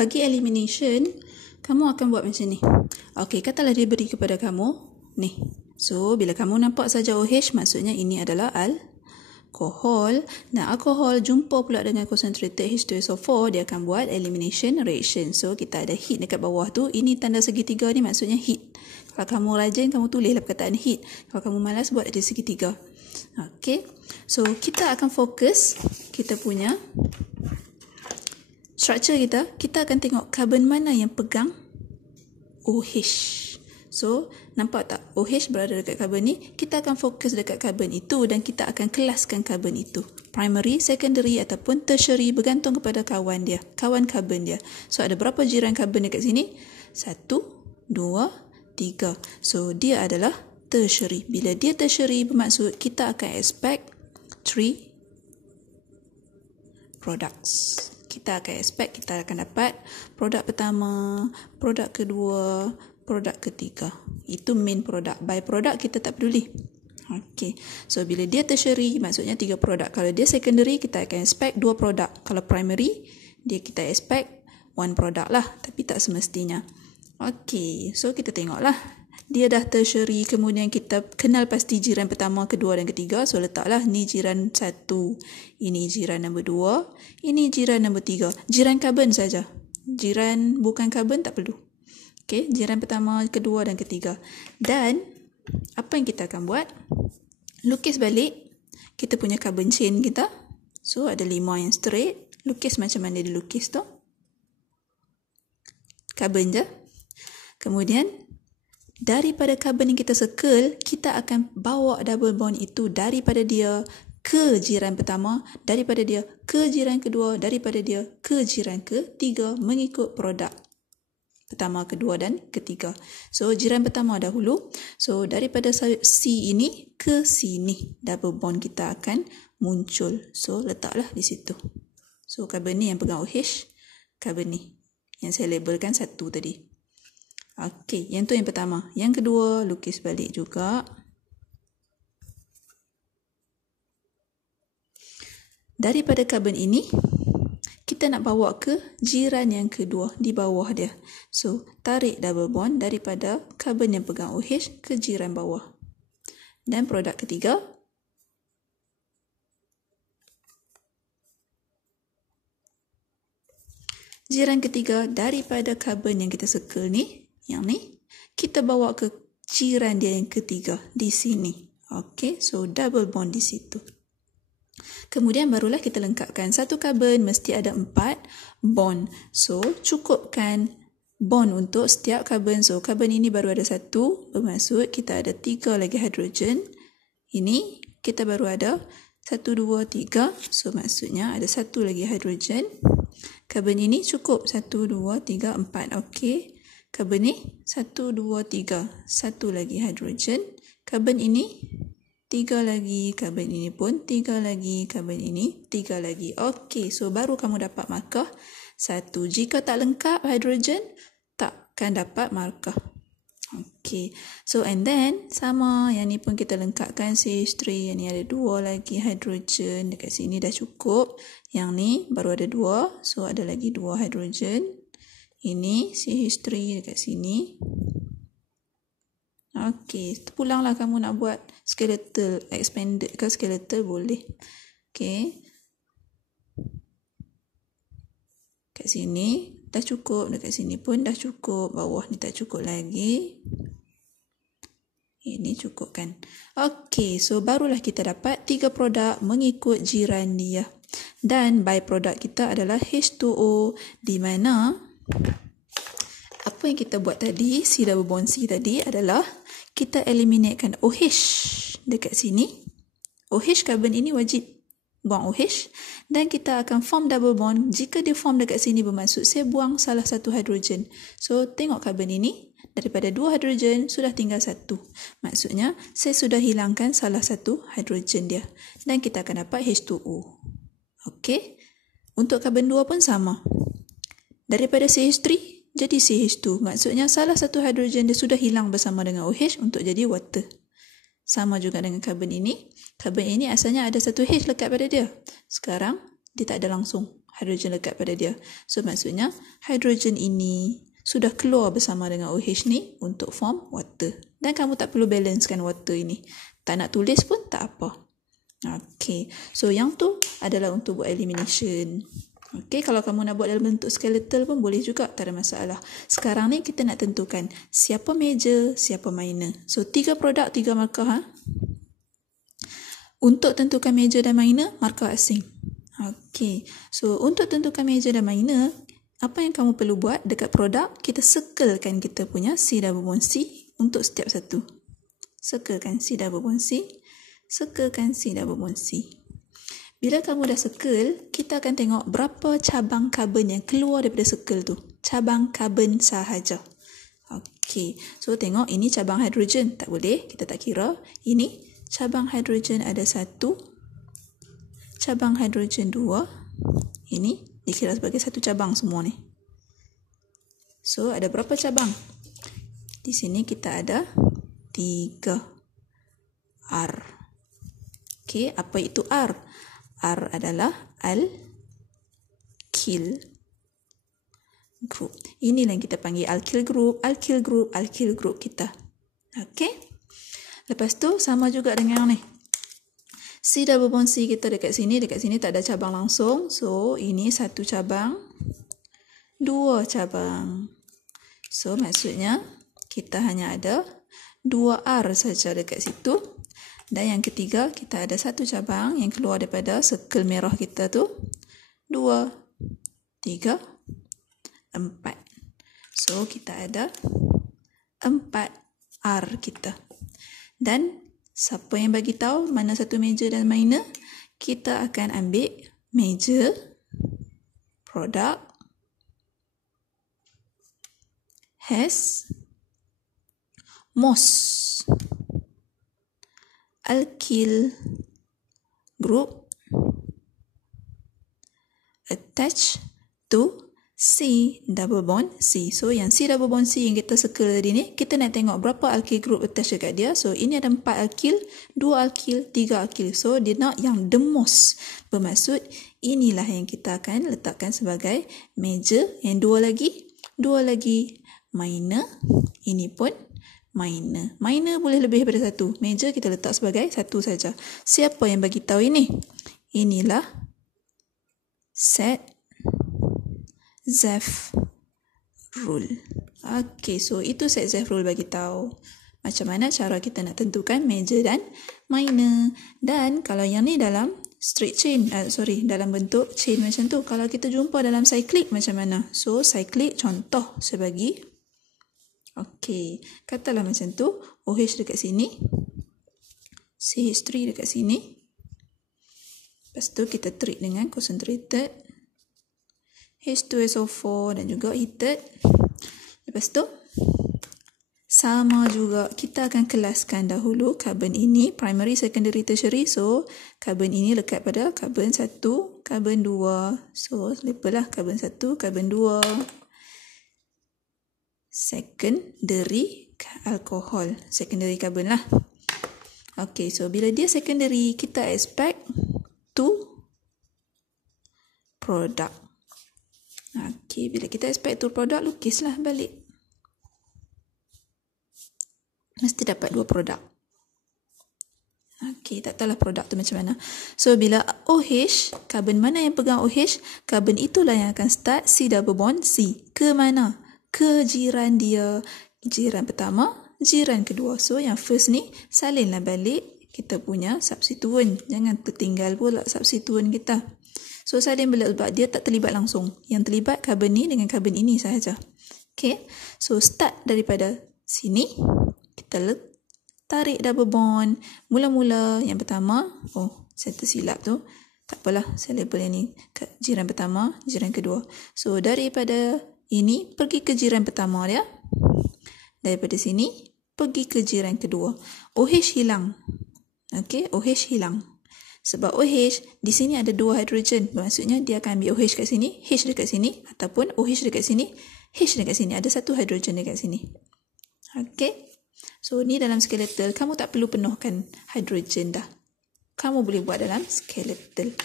Bagi elimination, kamu akan buat macam ni. Okey, katalah dia beri kepada kamu ni. So, bila kamu nampak saja OH, maksudnya ini adalah alkohol. Dan alkohol jumpa pula dengan concentrated H2SO4, dia akan buat elimination reaction. So, kita ada heat dekat bawah tu. Ini tanda segitiga ni maksudnya heat. Kalau kamu rajin, kamu tulislah perkataan heat. Kalau kamu malas, buat ada segitiga. Okey. So, kita akan fokus kita punya structure kita akan tengok karbon mana yang pegang OH. So, nampak tak? OH berada dekat karbon ni. Kita akan fokus dekat karbon itu dan kita akan kelaskan karbon itu. Primary, secondary ataupun tertiary bergantung kepada kawan karbon dia. So, ada berapa jiran karbon dekat sini? 1, 2, 3. So, dia adalah tertiary. Bila dia tertiary bermaksud kita akan expect 3 products. Kita akan dapat produk pertama, produk kedua, produk ketiga. Itu main produk. By produk kita tak peduli. Okey. So, bila dia tertiary, maksudnya 3 produk. Kalau dia secondary, kita akan expect 2 produk. Kalau primary, kita expect 1 produk lah. Tapi tak semestinya. Okey. So, kita tengoklah. Dia dah tertiary, kemudian kita kenal pasti jiran pertama, kedua dan ketiga. So, letaklah ni jiran 1. Ini jiran nombor 2. Ini jiran nombor 3. Jiran karbon saja. Jiran bukan karbon tak perlu. Okey, jiran pertama, kedua dan ketiga. Dan apa yang kita akan buat? Lukis balik kita punya carbon chain kita. So, ada 5 yang straight. Lukis macam mana dia lukis tu. Carbon je. Kemudian, daripada carbon yang kita circle, kita akan bawa double bond itu daripada dia ke jiran pertama, daripada dia ke jiran kedua, daripada dia ke jiran ketiga mengikut produk pertama, kedua dan ketiga. So, jiran pertama dahulu. So, daripada C ini ke sini, double bond kita akan muncul. So, letaklah di situ. So, karbon ni yang pegang OH, karbon ni yang saya labelkan 1 tadi. Okey, yang tu yang pertama. Yang kedua, lukis balik juga. Daripada karbon ini, kita nak bawa ke jiran yang kedua di bawah dia. So, tarik double bond daripada karbon yang pegang OH ke jiran bawah. Dan produk ketiga, jiran ketiga daripada karbon yang kita circle ni, yang ni, kita bawa ke jiran dia yang ketiga di sini. Okey, so double bond di situ. Kemudian barulah kita lengkapkan. Satu karbon mesti ada 4 bond. So, cukupkan bond untuk setiap karbon. So, karbon ini baru ada 1. Bermaksud kita ada 3 lagi hidrogen. Ini kita baru ada 1, 2, 3. So, maksudnya ada 1 lagi hidrogen. Karbon ini cukup 1, 2, 3, 4. Okey. Karbon ni 1, 2, 3. 1 lagi hidrogen. Karbon ini 3 lagi, karbon ini pun 3 lagi, karbon ini 3 lagi. Okey, so baru kamu dapat markah 1. Jika tak lengkap hidrogen, takkan dapat markah. Okey, so and then sama, yang ni pun kita lengkapkan CH3, yang ni ada 2 lagi hidrogen, dekat sini dah cukup. Yang ni baru ada 2, so ada lagi 2 hidrogen. Ini CH3 dekat sini. Okey, pulanglah kamu nak buat skeletal, expanded ke skeletal boleh. Okey. Kat sini dah cukup, dekat sini pun dah cukup, bawah ni tak cukup lagi. Ini cukup kan. Okey, so barulah kita dapat 3 produk mengikut jiran dia. Dan byproduct kita adalah H2O, di mana apa yang kita buat tadi, C double bond C tadi adalah kita eliminatekan OH dekat sini. OH karbon ini wajib buang OH dan kita akan form double bond. Jika dia form dekat sini bermaksud saya buang salah satu hidrogen. So, tengok karbon ini daripada 2 hidrogen sudah tinggal 1. Maksudnya saya sudah hilangkan salah satu hidrogen dia dan kita akan dapat H2O. Okey. Untuk karbon 2 pun sama. Daripada CH3 jadi CH2. Maksudnya salah satu hidrogen dia sudah hilang bersama dengan OH untuk jadi water. Sama juga dengan karbon ini. Karbon ini asalnya ada satu H lekat pada dia. Sekarang dia tak ada langsung hidrogen lekat pada dia. So maksudnya hidrogen ini sudah keluar bersama dengan OH ni untuk form water. Dan kamu tak perlu balancekan water ini. Tak nak tulis pun tak apa. Okay, so yang tu adalah untuk buat elimination. Okay, kalau kamu nak buat dalam bentuk skeletal pun boleh juga, tak ada masalah. Sekarang ni kita nak tentukan siapa major, siapa minor. So 3 produk, 3 markah. Untuk tentukan major dan minor, markah asing. Okay, so untuk tentukan major dan minor, apa yang kamu perlu buat dekat produk, kita circlekan kita punya C double bond C untuk setiap satu. Circlekan C double bond C, circlekan C double bond C. Bila kamu dah circle, kita akan tengok berapa cabang karbon yang keluar daripada circle tu. Cabang karbon sahaja. Okey, so tengok ini cabang hidrogen. Tak boleh, kita tak kira. Ini cabang hidrogen ada 1. Cabang hidrogen 2. Ini dikira sebagai satu cabang semua ni. So, ada berapa cabang? Di sini kita ada 3 R. Okey, apa itu R? R adalah alkyl group. Inilah yang kita panggil alkyl group, alkyl group, alkyl group kita. Okey. Lepas tu sama juga dengan ni. C double bond C kita dekat sini tak ada cabang langsung. So, ini satu cabang, 2 cabang. So, maksudnya kita hanya ada 2 R saja dekat situ. Dan yang ketiga, kita ada satu cabang yang keluar daripada circle merah kita tu. 2, 3, 4. So, kita ada 4 R kita. Dan siapa yang bagi tahu mana satu major dan minor? Kita akan ambil major, product, has, most, alkyl group attached to C double bond C. So, yang C double bond C yang kita circle tadi ni, kita nak tengok berapa alkyl group attached dekat dia. So, ini ada 4 alkyl, 2 alkyl, 3 alkyl. So, dia nak yang the most. Bermaksud, inilah yang kita akan letakkan sebagai major. Yang 2 lagi minor. Ini pun minor. Minor boleh lebih daripada 1. Major kita letak sebagai 1 saja. Siapa yang bagi tahu ini? Inilah Set-Zeth rule. Okey, so itu Set-Zeth rule bagi tahu macam mana cara kita nak tentukan major dan minor. Dan kalau yang ni dalam straight chain, dalam bentuk chain macam tu. Kalau kita jumpa dalam cyclic macam mana? So, cyclic contoh saya bagi. Okey, katalah macam tu, OH dekat sini, CH3 dekat sini. Lepas tu kita treat dengan concentrated H2SO4 dan juga heated. Lepas tu sama juga, kita akan kelaskan dahulu karbon ini primary, secondary, tertiary. So, karbon ini lekat pada karbon 1, karbon 2. So, lepalah karbon 1, karbon 2. Secondary alkohol, secondary carbon lah. Okay, so bila dia secondary, kita expect 2 product. Okay, bila kita expect 2 product, lukislah balik. Mesti dapat 2 produk. Okay, tak tahulah produk tu macam mana. So, bila OH, karbon mana yang pegang OH, karbon itulah yang akan start C double bond C. Ke mana? Ke jiran dia. Jiran pertama, jiran kedua. So, yang first ni, salinlah balik kita punya substituent. Jangan tertinggal pula substituent kita. So, salin balik sebab dia tak terlibat langsung. Yang terlibat karbon ni dengan karbon ini sahaja. Okay. So, start daripada sini. Kita tarik double bond. Mula-mula yang pertama. Oh, saya tersilap tu. Tak apalah, saya label yang ni. Jiran pertama, jiran kedua. So, daripada ini pergi ke jiran pertama dia. Daripada sini pergi ke jiran kedua. OH hilang. Okey, OH hilang. Sebab OH di sini ada 2 hidrogen. Maksudnya dia akan ambil OH kat sini, H dekat sini, ataupun OH dekat sini, H dekat sini. Ada 1 hidrogen dekat sini. Okey. So, ni dalam skeletal, kamu tak perlu penuhkan hidrogen dah. Kamu boleh buat dalam skeletal.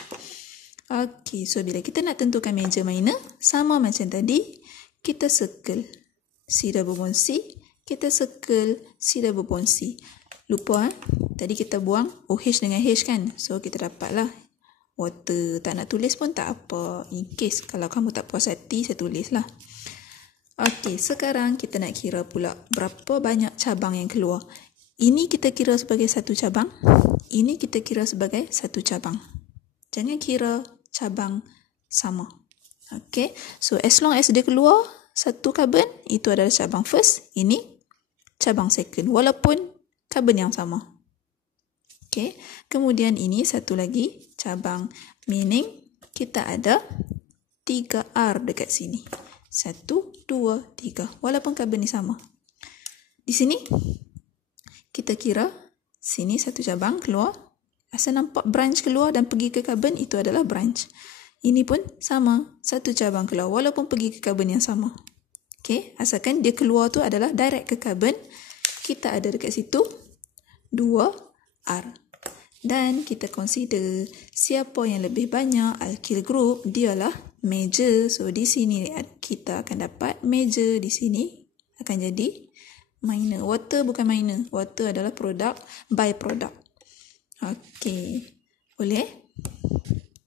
Okey, so bila kita nak tentukan meja minor, sama macam tadi, kita circle C double bond C, kita circle C double bond C. Lupa, tadi kita buang OH dengan H kan? So, kita dapatlah water. Tak nak tulis pun tak apa. In case kalau kamu tak puas hati, saya tulislah. Okey, sekarang kita nak kira pula berapa banyak cabang yang keluar. Ini kita kira sebagai satu cabang. Ini kita kira sebagai satu cabang. Jangan kira cabang sama. Okey, so as long as dia keluar satu carbon, itu adalah cabang first. Ini cabang second. Walaupun carbon yang sama. Okey, kemudian ini satu lagi cabang. Meaning kita ada 3R dekat sini. 1, 2, 3. Walaupun carbon ni sama. Di sini kita kira sini satu cabang keluar. Asal nampak branch keluar dan pergi ke carbon, itu adalah branch. Ini pun sama, satu cabang keluar walaupun pergi ke carbon yang sama. Okey, asalkan dia keluar tu adalah direct ke carbon, kita ada dekat situ 2R. Dan kita consider siapa yang lebih banyak alkyl group, dialah major. So di sini kita akan dapat major, di sini akan jadi minor. Water bukan minor, water adalah produk, byproduct. Okey, boleh?